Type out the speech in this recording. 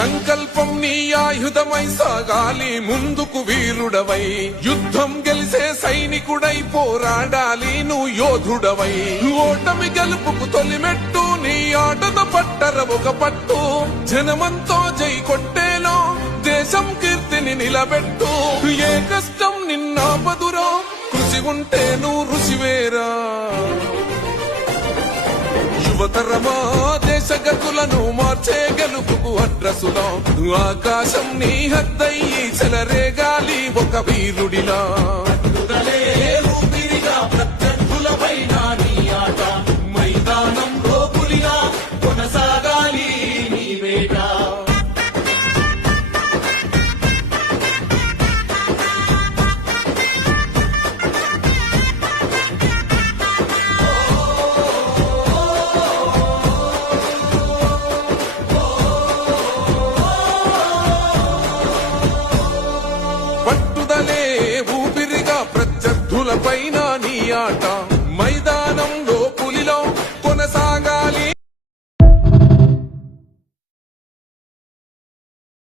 సంకల్పం నీ ఆయుధమై సాగాలి ముందుకు వీరుడవై, యుద్ధం గెలిసే సైనికుడై పోరాడాలి నువ్వు యోధుడవై. ఓటమి గెలుపుకు తొలిమెట్టు నీ ఆటద పట్టర ఒక పట్టు, జనమంతో జై కొట్టేలో దేశం కీర్తిని నిలబెట్టు. ఏ కష్టం నిన్నాపదురో కృషి ఉంటే నువ్వు రుచివేరా. యువతరమా దేశ గతులను మార్చే గెలుపుకు అడ్రసులో, ఆకాశం నీ హద్దయ్యి చెలరేగాలి ఒక వీరుడిలా. ప్రత్యర్థులపైన నీ ఆట మైదానంలో పులిలా కొనసాగాలి నీ వేట. పట్టుదలే ఊపిరిగా ప్రత్యర్థులపైన నీ ఆట.